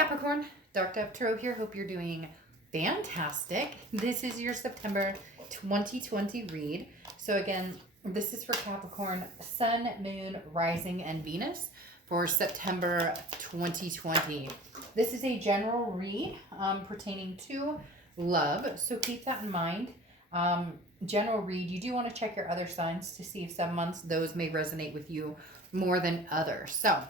Capricorn, Dark Dove Tarot here. Hope you're doing fantastic. This is your September 2020 read. So again, this is for Capricorn, Sun, Moon, Rising, and Venus for September 2020. This is a general read pertaining to love, so keep that in mind. General read, you do want to check your other signs to see if some months those may resonate with you more than others. So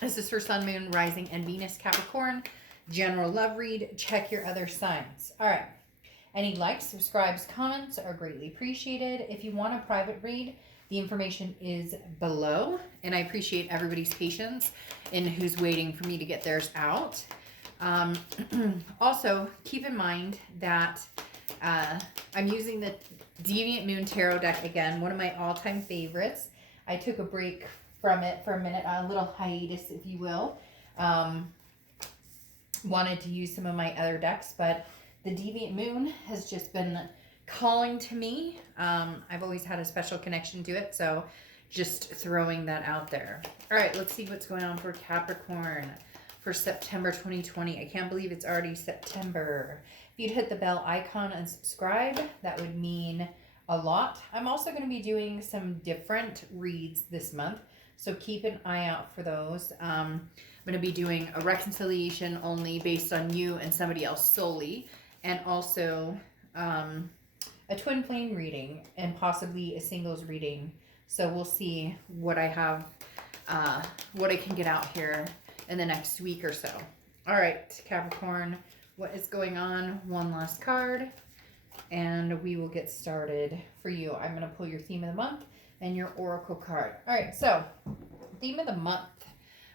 this is for Sun, Moon, Rising, and Venus, Capricorn. General love read. Check your other signs. All right. Any likes, subscribes, comments are greatly appreciated. If you want a private read, the information is below. And I appreciate everybody's patience and who's waiting for me to get theirs out. Also, keep in mind that I'm using the Deviant Moon Tarot deck again, one of my all-time favorites. I took a break from it for a minute, a little hiatus, if you will. Wanted to use some of my other decks, but the Deviant Moon has just been calling to me. I've always had a special connection to it, so just throwing that out there. All right, let's see what's going on for Capricorn for September 2020. I can't believe it's already September. If you'd hit the bell icon and subscribe, that would mean a lot. I'm also going to be doing some different reads this month, so keep an eye out for those. I'm going to be doing a reconciliation only based on you and somebody else solely, and also a twin flame reading and possibly a singles reading. So we'll see what I have, what I can get out here in the next week or so. All right, Capricorn, what is going on? One last card, and we will get started for you. I'm going to pull your theme of the month and your oracle card. All right, so theme of the month.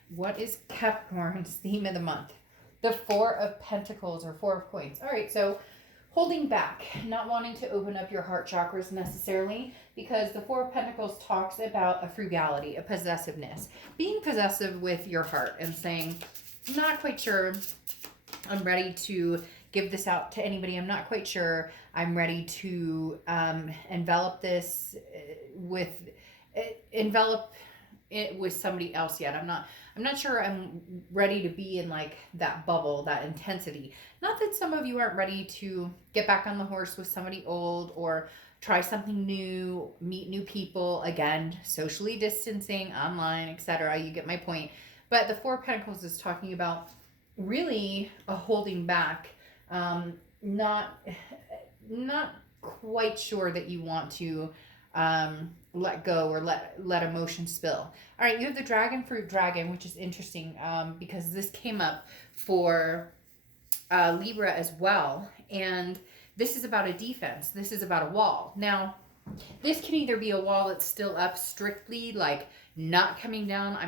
What is Capricorn's theme of the month? The Four of Pentacles or Four of Coins. All right, so holding back, not wanting to open up your heart chakras necessarily, because the Four of Pentacles talks about a frugality, a possessiveness, being possessive with your heart and saying, not quite sure I'm ready to give this out to anybody. I'm not quite sure I'm ready to envelop this with it with somebody else yet. I'm not sure I'm ready to be in like that bubble, that intensity. Not that some of you aren't ready to get back on the horse with somebody old or try something new, meet new people, again, socially distancing, online, etc. You get my point. But the Four of Pentacles is talking about really a holding back, not quite sure that you want to let go or let emotion spill. All right, you have the Dragon Fruit Dragon, which is interesting because this came up for Libra as well, and this is about a defense. This is about a wall. Now, this can either be a wall that's still up, strictly like not coming down. I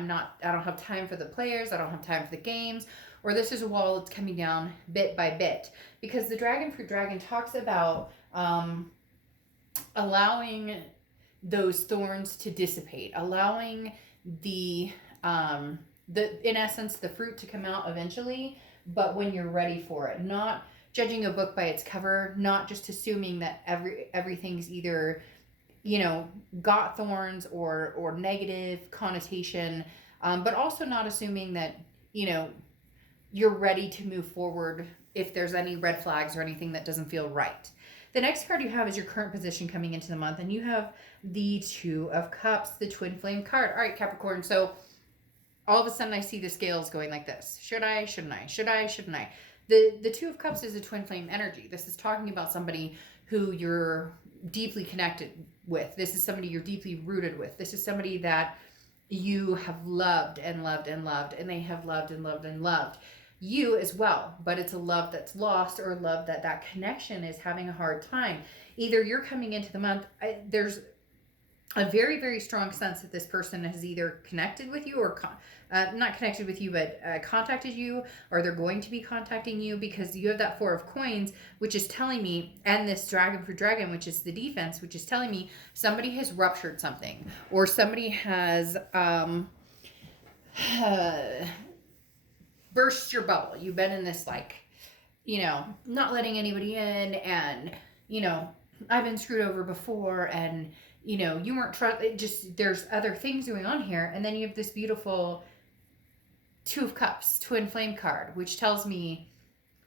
don't have time for the players. I don't have time for the games. Or this is a wall that's coming down bit by bit, because the Dragon Fruit Dragon talks about allowing those thorns to dissipate, allowing the in essence the fruit to come out eventually, but when you're ready for it. Not judging a book by its cover, not just assuming that everything's either, you know, got thorns or negative connotation, but also not assuming that, you know, you're ready to move forward if there's any red flags or anything that doesn't feel right. The next card you have is your current position coming into the month, and you have the Two of Cups, the twin flame card. All right, Capricorn, so all of a sudden I see the scales going like this. Should I, shouldn't I? Should I, shouldn't I? The Two of Cups is a twin flame energy. This is talking about somebody who you're deeply connected with. This is somebody you're deeply rooted with. This is somebody that you have loved and loved and loved, and they have loved and loved and loved you as well. But it's a love that's lost, or a love that connection is having a hard time. Either you're coming into the month, there's a very, very strong sense that this person has either connected with you or not connected with you, but contacted you, or they're going to be contacting you, because you have that Four of Coins, which is telling me, and this Dragon for Dragon, which is the defense, which is telling me somebody has ruptured something, or somebody has burst your bubble. You've been in this, like, you know, not letting anybody in, and, you know, I've been screwed over before, and, you know, you weren't just, there's other things going on here. And then you have this beautiful Two of Cups, Twin Flame card, which tells me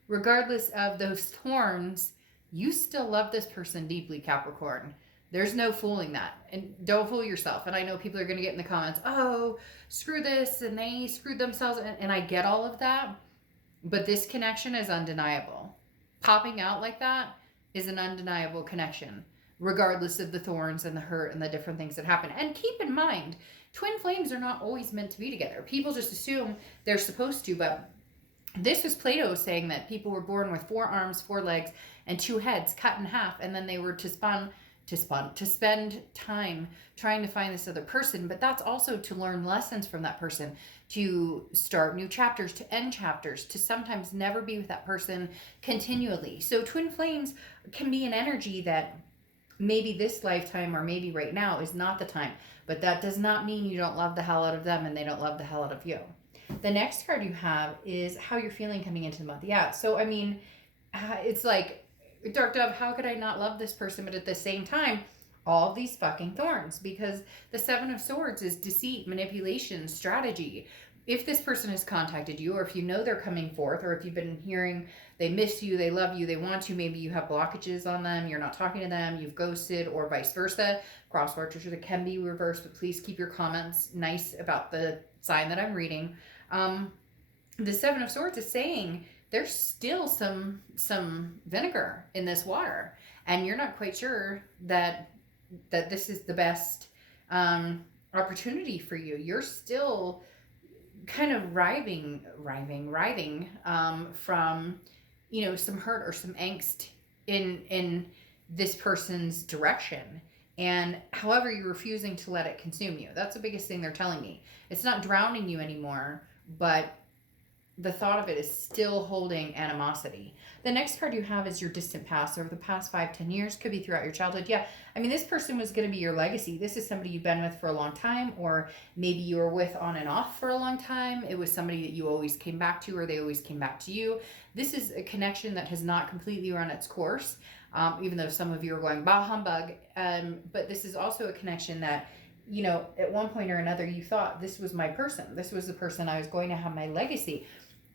regardless of those thorns, you still love this person deeply, Capricorn. There's no fooling that. And don't fool yourself. And I know people are going to get in the comments, oh, screw this, and they screwed themselves. And I get all of that. But this connection is undeniable. Popping out like that is an undeniable connection, regardless of the thorns and the hurt and the different things that happen. And keep in mind, twin flames are not always meant to be together. People just assume they're supposed to, but this was Plato saying that people were born with 4 arms, 4 legs, and 2 heads cut in half, and then they were to spend time trying to find this other person. But that's also to learn lessons from that person, to start new chapters, to end chapters, to sometimes never be with that person continually. So twin flames can be an energy that maybe this lifetime or maybe right now is not the time, but that does not mean you don't love the hell out of them and they don't love the hell out of you. The next card you have is how you're feeling coming into the month. Yeah, so I mean, it's like, Dark Dove, how could I not love this person? But at the same time, all these fucking thorns, because the 7 of Swords is deceit, manipulation, strategy. If this person has contacted you, or if you know they're coming forth, or if you've been hearing they miss you, they love you, they want you, maybe you have blockages on them, you're not talking to them, you've ghosted, or vice versa. Cross watchers, that can be reversed, but please keep your comments nice about the sign that I'm reading. The 7 of Swords is saying there's still some vinegar in this water, and you're not quite sure that this is the best opportunity for you. You're still kind of writhing from, you know, some hurt or some angst in this person's direction. And however, you're refusing to let it consume you. That's the biggest thing they're telling me. It's not drowning you anymore, but the thought of it is still holding animosity. The next card you have is your distant past, over the past 5-10 years. Could be throughout your childhood. Yeah, I mean, this person was going to be your legacy. This is somebody you've been with for a long time, or maybe you were with on and off for a long time. It was somebody that you always came back to, or they always came back to you. This is a connection that has not completely run its course, even though some of you are going, bah humbug. But this is also a connection that, you know, at one point or another, you thought this was my person. This was the person I was going to have my legacy.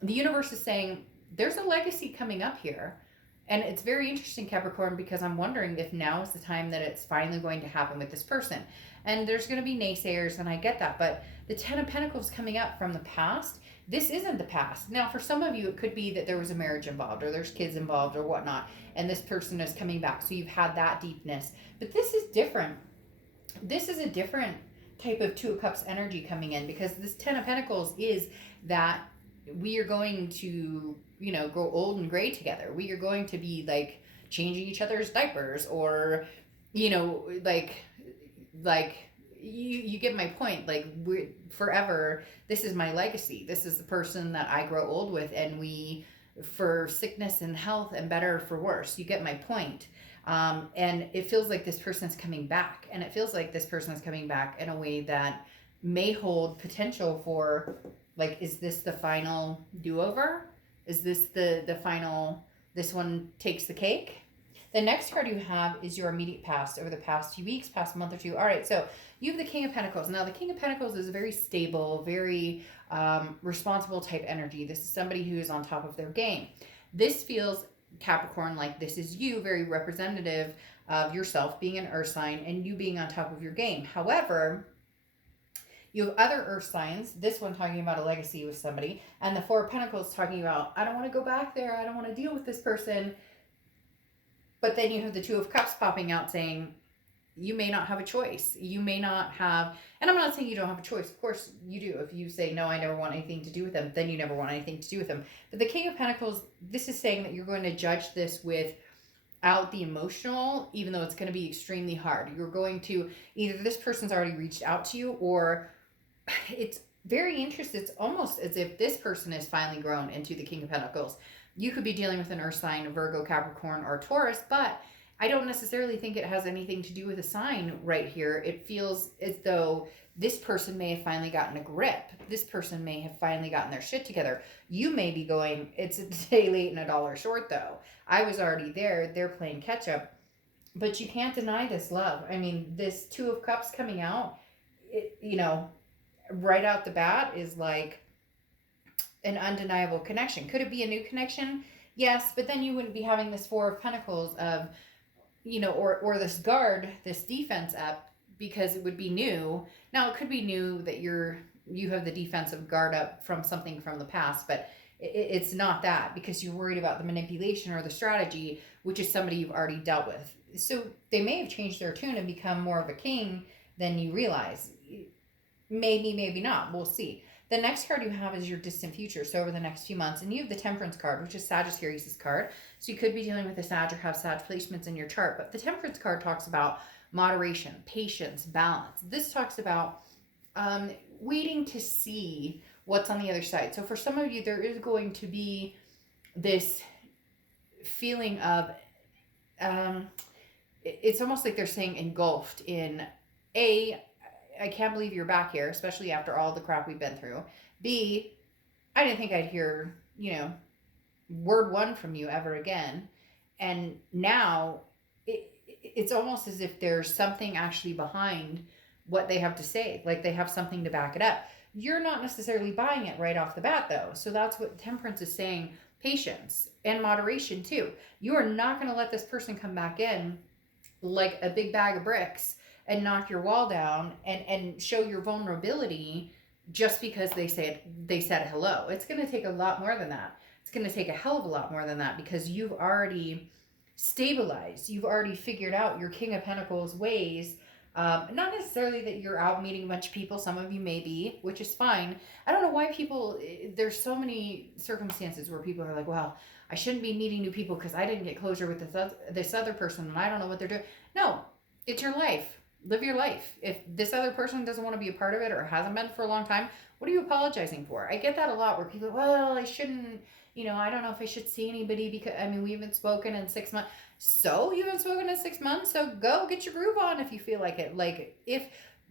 The universe is saying there's a legacy coming up here. And it's very interesting, Capricorn, because I'm wondering if now is the time that it's finally going to happen with this person. And there's going to be naysayers, and I get that. But the 10 of Pentacles coming up from the past, this isn't the past. Now, for some of you, it could be that there was a marriage involved, or there's kids involved, or whatnot, and this person is coming back. So you've had that deepness. But this is different. This is a different type of 2 of Cups energy coming in, because this 10 of Pentacles is that we are going to, you know, grow old and gray together. We are going to be like changing each other's diapers, or, you know, like you get my point. Like, we're forever. This is my legacy. This is the person that I grow old with, and we, for sickness and health, and better for worse. You get my point. And it feels like this person's coming back, and it feels like this person is coming back in a way that may hold potential for, like, is this the final do-over? Is this the final, this one takes the cake? The next card you have is your immediate past, over the past few weeks, past month or two. All right, so you have the King of Pentacles. Now, the King of Pentacles is a very stable, very responsible type energy. This is somebody who is on top of their game. This feels, Capricorn, like this is you, very representative of yourself being an earth sign and you being on top of your game. However, you have other earth signs, this one talking about a legacy with somebody, and the 4 of Pentacles talking about, I don't want to go back there, I don't want to deal with this person. But then you have the 2 of Cups popping out saying, you may not have a choice. You may not have, and I'm not saying you don't have a choice. Of course you do. If you say, no, I never want anything to do with them, then you never want anything to do with them. But the King of Pentacles, this is saying that you're going to judge this without the emotional, even though it's going to be extremely hard. You're going to, either this person's already reached out to you, or it's very interesting. It's almost as if this person has finally grown into the King of Pentacles. You could be dealing with an earth sign, Virgo, Capricorn, or Taurus, but I don't necessarily think it has anything to do with a sign right here. It feels as though this person may have finally gotten a grip. This person may have finally gotten their shit together. You may be going, it's a day late and a dollar short, though. I was already there. They're playing catch up. But you can't deny this love. I mean, this 2 of Cups coming out, it, you know, right out the bat is like, an undeniable connection. Could it be a new connection? Yes, but then you wouldn't be having this Four of Pentacles of, or this guard, this defense up, because it would be new. Now it could be new that you have the defensive guard up from something from the past, but it's not that, because you're worried about the manipulation or the strategy, which is somebody you've already dealt with. So they may have changed their tune and become more of a king than you realize. Maybe, maybe not. We'll see. The next card you have is your distant future. So over the next few months, and you have the Temperance card, which is Sagittarius' card. So you could be dealing with a Sag or have Sag placements in your chart. But the Temperance card talks about moderation, patience, balance. This talks about waiting to see what's on the other side. So for some of you, there is going to be this feeling of, it's almost like they're saying engulfed in I can't believe you're back here, especially after all the crap we've been through. B, I didn't think I'd hear, word one from you ever again. And now it's almost as if there's something actually behind what they have to say. Like they have something to back it up. You're not necessarily buying it right off the bat, though. So that's what Temperance is saying. Patience and moderation, too. You are not going to let this person come back in like a big bag of bricks and knock your wall down and show your vulnerability just because they said hello. It's going to take a lot more than that. It's going to take a hell of a lot more than that, because you've already stabilized. You've already figured out your King of Pentacles ways. Not necessarily that you're out meeting a bunch of people. Some of you may be, which is fine. I don't know why there's so many circumstances where people are like, well, I shouldn't be meeting new people because I didn't get closure with this other person and I don't know what they're doing. No, it's your life. Live your life. If this other person doesn't want to be a part of it or hasn't been for a long time, what are you apologizing for? I get that a lot where people, well, I shouldn't, I don't know if I should see anybody because, we haven't spoken in 6 months. So you haven't spoken in 6 months, so go get your groove on if you feel like it. Like, if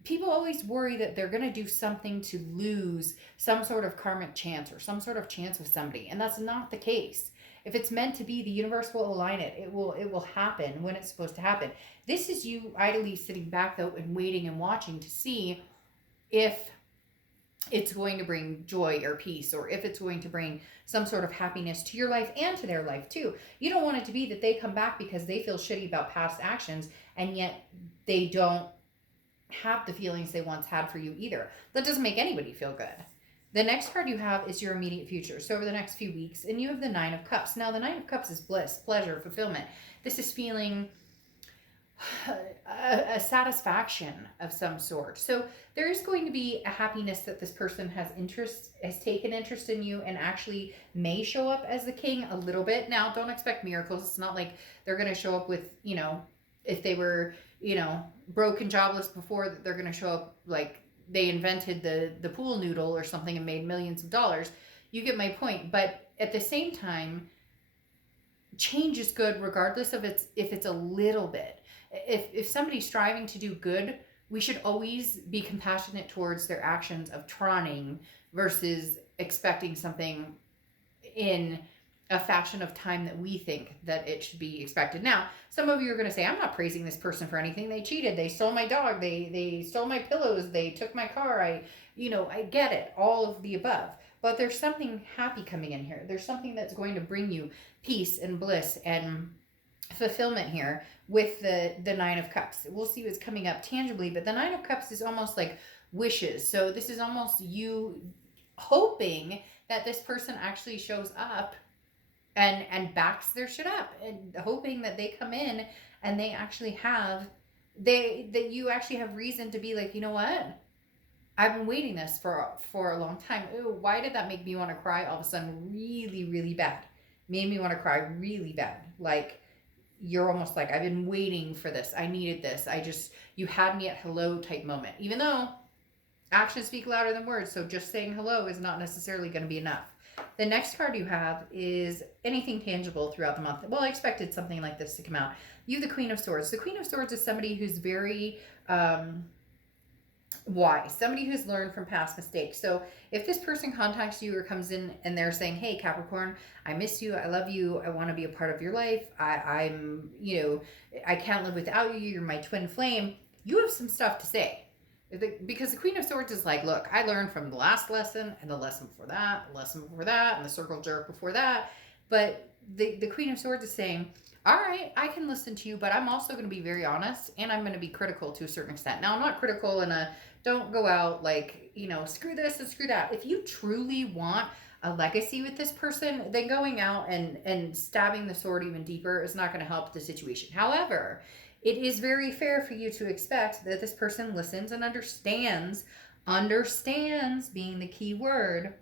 people always worry that they're going to do something to lose some sort of karmic chance or some sort of chance with somebody, and that's not the case. If it's meant to be, the universe will align it. It will happen when it's supposed to happen. This is you idly sitting back, though, and waiting and watching to see if it's going to bring joy or peace, or if it's going to bring some sort of happiness to your life and to their life, too. You don't want it to be that they come back because they feel shitty about past actions, and yet they don't have the feelings they once had for you either. That doesn't make anybody feel good. The next card you have is your immediate future. So over the next few weeks, and you have the Nine of Cups. Now, the Nine of Cups is bliss, pleasure, fulfillment. This is feeling a satisfaction of some sort. So there is going to be a happiness that this person has taken interest in you, and actually may show up as the king a little bit. Now, don't expect miracles. It's not like they're going to show up with, if they were, broke and jobless before, that they're going to show up like they invented the pool noodle or something and made millions of dollars. You get my point. But at the same time, change is good regardless of if it's a little bit. If somebody's striving to do good, we should always be compassionate towards their actions of trying versus expecting something in a fashion of time that we think that it should be expected. Now, some of you are going to say, I'm not praising this person for anything. They cheated. They stole my dog. They stole my pillows. They took my car. I get it. All of the above. But there's something happy coming in here. There's something that's going to bring you peace and bliss and fulfillment here with the Nine of Cups. We'll see what's coming up tangibly, but the Nine of Cups is almost like wishes. So this is almost you hoping that this person actually shows up and backs their shit up, and hoping that they come in and they actually have that you actually have reason to be like, you know what? I've been waiting this for a long time. Ooh, why did that make me want to cry all of a sudden really, really bad? Made me want to cry really bad. Like, you're almost like, I've been waiting for this. I needed this. You had me at hello type moment. Even though actions speak louder than words, so just saying hello is not necessarily going to be enough. The next card you have is anything tangible throughout the month. Well, I expected something like this to come out. You have the Queen of Swords. The Queen of Swords is somebody who's very wise, somebody who's learned from past mistakes. So if this person contacts you or comes in and they're saying, hey, Capricorn, I miss you, I love you, I want to be a part of your life, I'm I can't live without you, you're my twin flame, you have some stuff to say. Because the Queen of Swords is like, look, I learned from the last lesson and the lesson before that, the lesson before that, and the circle jerk before that. But the Queen of Swords is saying, all right, I can listen to you, but I'm also going to be very honest, and I'm going to be critical to a certain extent. Now, I'm not critical in a, don't go out like, screw this and screw that. If you truly want a legacy with this person, then going out and stabbing the sword even deeper is not going to help the situation. However, it is very fair for you to expect that this person listens and understands being the key word,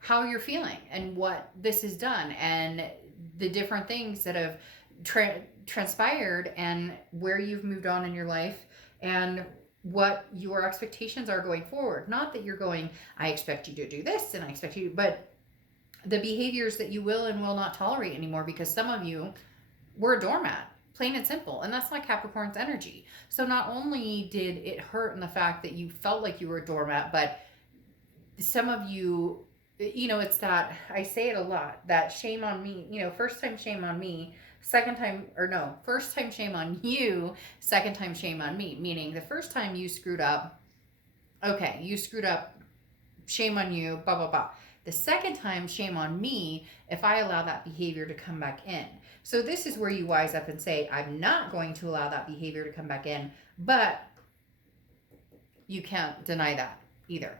how you're feeling and what this has done and the different things that have transpired and where you've moved on in your life and what your expectations are going forward. Not that you're going, I expect you to do this and I expect you, but the behaviors that you will and will not tolerate anymore, because some of you were a doormat, plain and simple. And that's not Capricorn's energy. So not only did it hurt in the fact that you felt like you were a doormat, but some of you, it's that, I say it a lot, that shame on me, first time shame on me, first time shame on you, second time shame on me. Meaning the first time you screwed up, okay, you screwed up, shame on you, blah, blah, blah. The second time, shame on me if I allow that behavior to come back in. So this is where you wise up and say, I'm not going to allow that behavior to come back in, but you can't deny that either.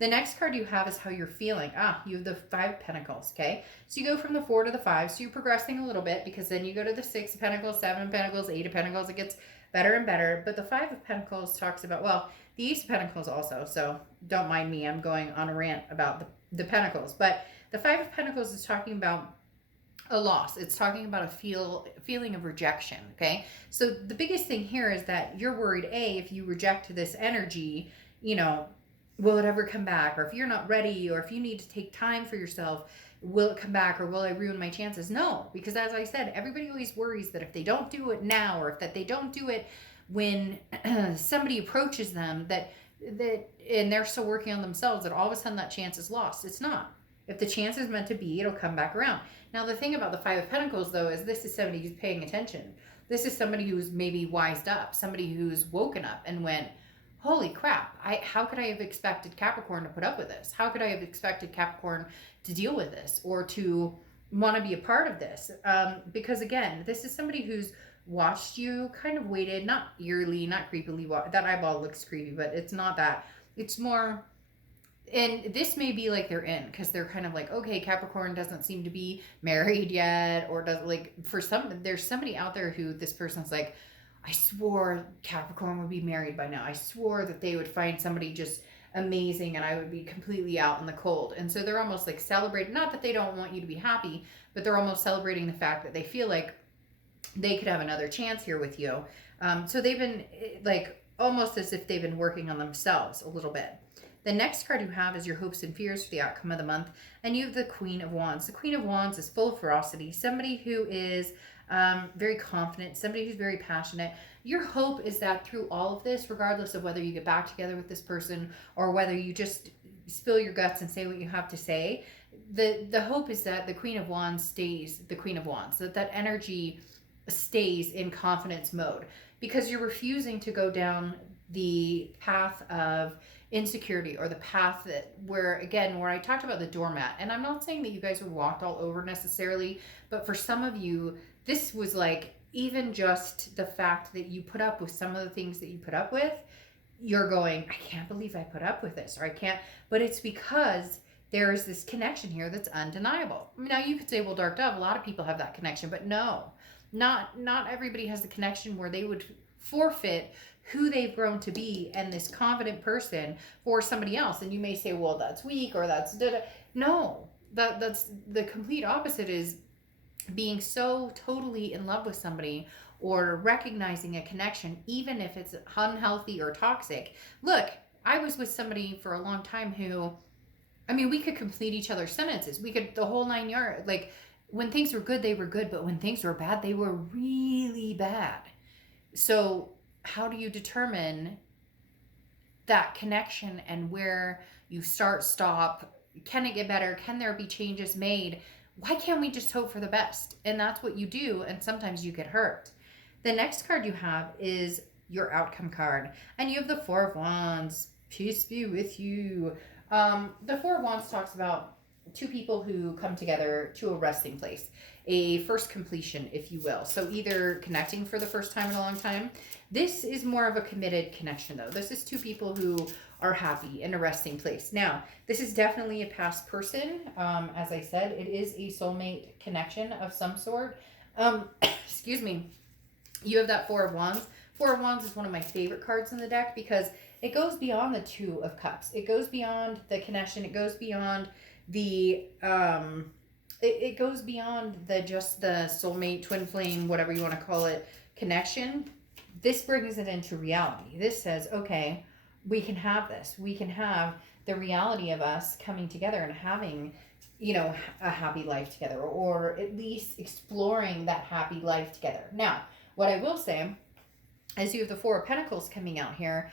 The next card you have is how you're feeling. You have the 5 of Pentacles, okay? So you go from the 4 to the 5, so you're progressing a little bit, because then you go to the 6 of Pentacles, 7 of Pentacles, 8 of Pentacles. It gets better and better. But the 5 of Pentacles talks about, well, the Ace of Pentacles also, so don't mind me. I'm going on a rant about the Pentacles. But the 5 of Pentacles is talking about a loss. It's talking about a feeling of rejection, okay? So the biggest thing here is that you're worried, if you reject this energy, will it ever come back? Or if you're not ready, or if you need to take time for yourself, will it come back, or will I ruin my chances? No, because as I said, everybody always worries that if they don't do it now, or if that they don't do it when somebody approaches them, that and they're still working on themselves, that all of a sudden that chance is lost. It's not. If the chance is meant to be, it'll come back around. Now, the thing about the 5 of Pentacles, though, is this is somebody who's paying attention. This is somebody who's maybe wised up, somebody who's woken up and went, holy crap, how could I have expected Capricorn to put up with this? How could I have expected Capricorn to deal with this or to want to be a part of this? Because, again, this is somebody who's watched you, kind of waited, not eerily, not creepily. That eyeball looks creepy, but it's not that. It's more, and this may be like they're in, because they're kind of like, okay, Capricorn doesn't seem to be married yet, or does, like, for some, there's somebody out there who this person's like, I swore Capricorn would be married by now. I swore that they would find somebody just amazing and I would be completely out in the cold. And so they're almost like celebrating, not that they don't want you to be happy, but they're almost celebrating the fact that they feel like they could have another chance here with you. So they've been like almost as if they've been working on themselves a little bit. The next card you have is your hopes and fears for the outcome of the month. And you have the Queen of Wands. The Queen of Wands is full of ferocity. Somebody who is very confident, somebody who's very passionate. Your hope is that through all of this, regardless of whether you get back together with this person or whether you just spill your guts and say what you have to say, the hope is that the Queen of Wands stays the Queen of Wands, that energy stays in confidence mode, because you're refusing to go down the path of insecurity, or the path that where I talked about the doormat. And I'm not saying that you guys were walked all over necessarily, but for some of you, this was like, even just the fact that you put up with some of the things that you put up with, you're going, I can't believe I put up with this, or I can't, but it's because there is this connection here that's undeniable. Now you could say, well, Dark Dove, a lot of people have that connection, but no, not everybody has the connection where they would forfeit who they've grown to be and this confident person for somebody else. And you may say, well, that's weak, or that's no, that's the complete opposite, is being so totally in love with somebody, or recognizing a connection, even if it's unhealthy or toxic. Look, I was with somebody for a long time who, I mean, we could complete each other's sentences. We could, the whole 9 yards. Like, when things were good, they were good. But when things were bad, they were really bad. So how do you determine that connection and where you start, stop? Can it get better? Can there be changes made? Why can't we just hope for the best? And that's what you do. And sometimes you get hurt. The next card you have is your outcome card. And you have the Four of Wands. Peace be with you. The Four of Wands talks about two people who come together to a resting place, a first completion, if you will. So either connecting for the first time in a long time. This is more of a committed connection, though. This is two people who are happy in a resting place. Now, this is definitely a past person. As I said, it is a soulmate connection of some sort. Excuse me. You have that Four of Wands. Four of Wands is one of my favorite cards in the deck because it goes beyond the Two of Cups. It goes beyond the connection. It goes beyond the it goes beyond just the soulmate, twin flame, whatever you want to call it, connection. This brings it into reality. This says, okay, we can have this. We can have the reality of us coming together and having, you know, a happy life together, or at least exploring that happy life together. Now, what I will say, as you have the Four of Pentacles coming out here,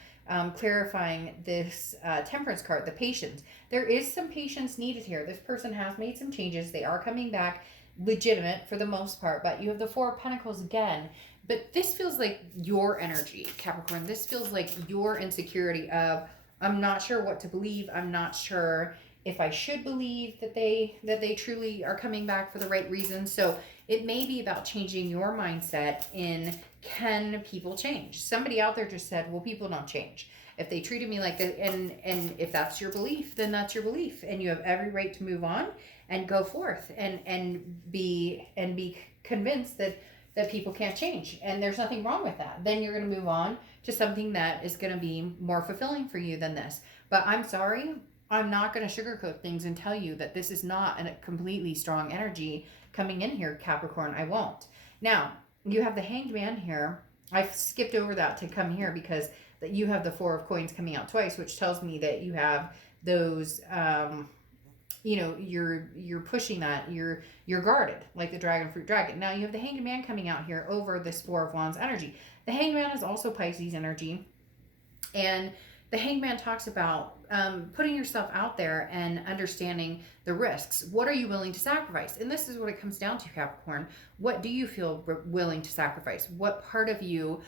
clarifying this Temperance card, the patience. There is some patience needed here. This person has made some changes. They are coming back legitimate for the most part, but you have the Four of Pentacles again. But this feels like your energy, Capricorn. This feels like your insecurity of, I'm not sure what to believe. I'm not sure if I should believe that they truly are coming back for the right reasons. So it may be about changing your mindset in, can people change? Somebody out there just said, well, people don't change. If they treated me like that, and if that's your belief, then that's your belief. And you have every right to move on and go forth and be convinced that people can't change. And there's nothing wrong with that. Then you're going to move on to something that is going to be more fulfilling for you than this. But I'm sorry, I'm not going to sugarcoat things and tell you that this is not a completely strong energy coming in here, Capricorn. I won't. Now, you have the Hanged Man here. I've skipped over that to come here because that you have the Four of Coins coming out twice, which tells me that you have those, you know, you're pushing that, you're guarded, like the dragon fruit dragon. Now you have the Hanged Man coming out here over this Four of Wands energy. The Hanged Man is also Pisces energy, and the Hanged Man talks about putting yourself out there and understanding the risks. What are you willing to sacrifice? And this is what it comes down to, Capricorn. What do you feel willing to sacrifice? What part of you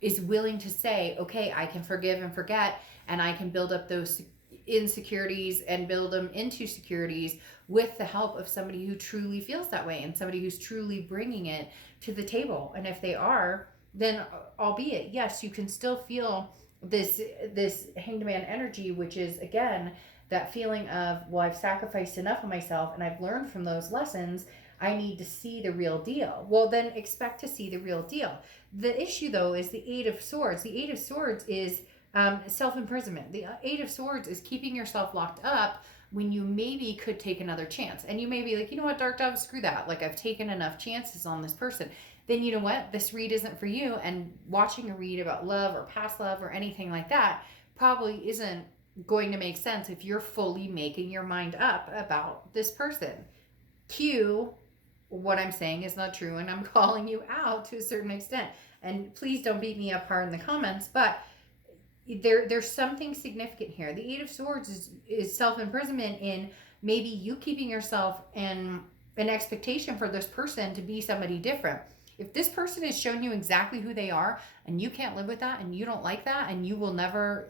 is willing to say, okay, I can forgive and forget, and I can build up those insecurities and build them into securities with the help of somebody who truly feels that way and somebody who's truly bringing it to the table. And if they are, then albeit, yes, you can still feel this Hanged Man energy, which is, again, that feeling of, well, I've sacrificed enough of myself and I've learned from those lessons. I need to see the real deal. Well, then expect to see the real deal. The issue, though, is the Eight of Swords. The Eight of Swords is self-imprisonment. The Eight of Swords is keeping yourself locked up when you maybe could take another chance. And you may be like, you know what, Dark Dove, screw that. Like, I've taken enough chances on this person. Then you know what? This read isn't for you. And watching a read about love or past love or anything like that probably isn't going to make sense if you're fully making your mind up about this person. Q, what I'm saying is not true, and I'm calling you out to a certain extent. And please don't beat me up hard in the comments, but there's something significant here. The Eight of Swords is self-imprisonment in maybe you keeping yourself in an expectation for this person to be somebody different. If this person has shown you exactly who they are and you can't live with that and you don't like that and you will never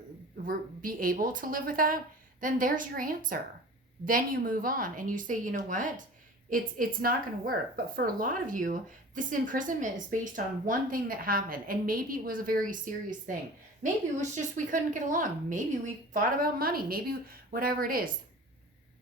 be able to live with that, then there's your answer. Then you move on and you say, you know what? It's not going to work. But for a lot of you, this imprisonment is based on one thing that happened. And maybe it was a very serious thing. Maybe it was just we couldn't get along. Maybe we fought about money. Maybe whatever it is.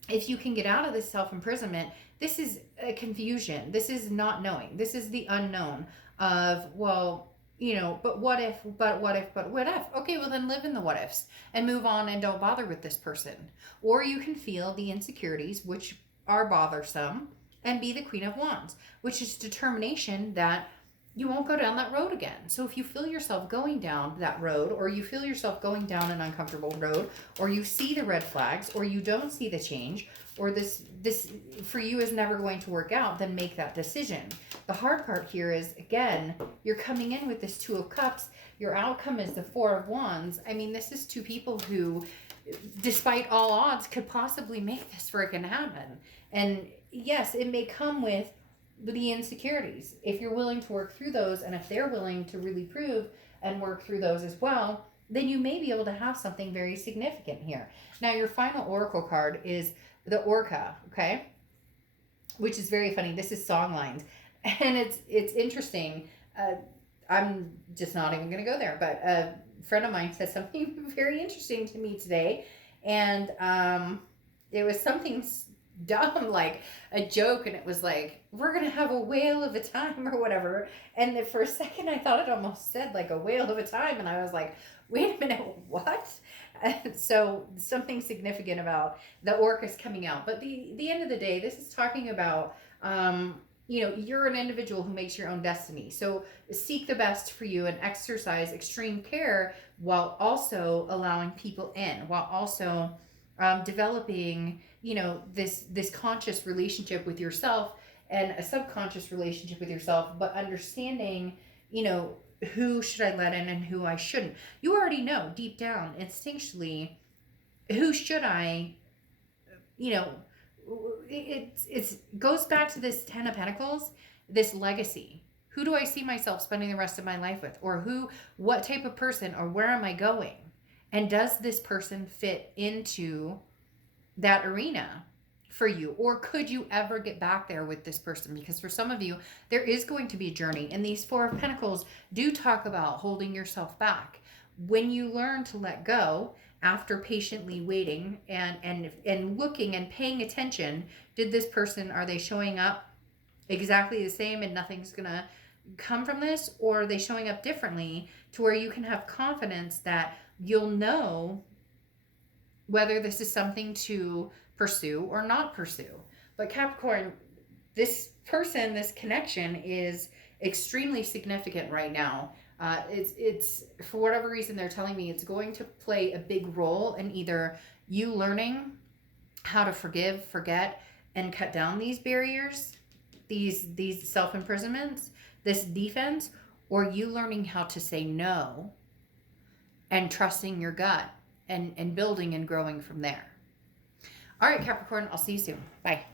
If you can get out of this self-imprisonment, this is a confusion. This is not knowing. This is the unknown of, well, you know, but what if, but what if, but what if? Okay, well then live in the what ifs and move on and don't bother with this person. Or you can feel the insecurities, which are bothersome, and be the Queen of Wands, which is determination that you won't go down that road again. So if you feel yourself going down that road, or you feel yourself going down an uncomfortable road, or you see the red flags, or you don't see the change, or this for you is never going to work out, then make that decision. The hard part here is, again, you're coming in with this Two of Cups. Your outcome is the Four of Wands. I mean, this is two people who, despite all odds, could possibly make this freaking happen. And yes, it may come with the insecurities. If you're willing to work through those, and if they're willing to really prove and work through those as well, then you may be able to have something very significant here. Now, your final oracle card is the Orca, okay? Which is very funny. This is songlines. And it's interesting. I'm just not even going to go there. But a friend of mine said something very interesting to me today. And it was something dumb, like a joke. And it was like, we're going to have a whale of a time or whatever. And for a second, I thought it almost said like a whale of a time. And I was like, wait a minute, what? And so something significant about the orcas coming out. But the end of the day, this is talking about, you're an individual who makes your own destiny. So seek the best for you and exercise extreme care while also allowing people in, while also developing, this conscious relationship with yourself and a subconscious relationship with yourself, but understanding, who should I let in and who I shouldn't. You already know deep down, instinctually, who should I, it goes back to this 10 of Pentacles, this legacy. Who do I see myself spending the rest of my life with? Or what type of person, or where am I going? And does this person fit into that arena for you? Or could you ever get back there with this person? Because for some of you, there is going to be a journey. And these 4 of Pentacles do talk about holding yourself back. When you learn to let go, after patiently waiting and looking and paying attention, are they showing up exactly the same and nothing's gonna come from this? Or are they showing up differently to where you can have confidence that you'll know whether this is something to pursue or not pursue? But Capricorn, this person, this connection is extremely significant right now. It's for whatever reason they're telling me it's going to play a big role in either you learning how to forgive, forget, and cut down these barriers, these self-imprisonments, this defense, or you learning how to say no and trusting your gut and building and growing from there. All right, Capricorn, I'll see you soon. Bye.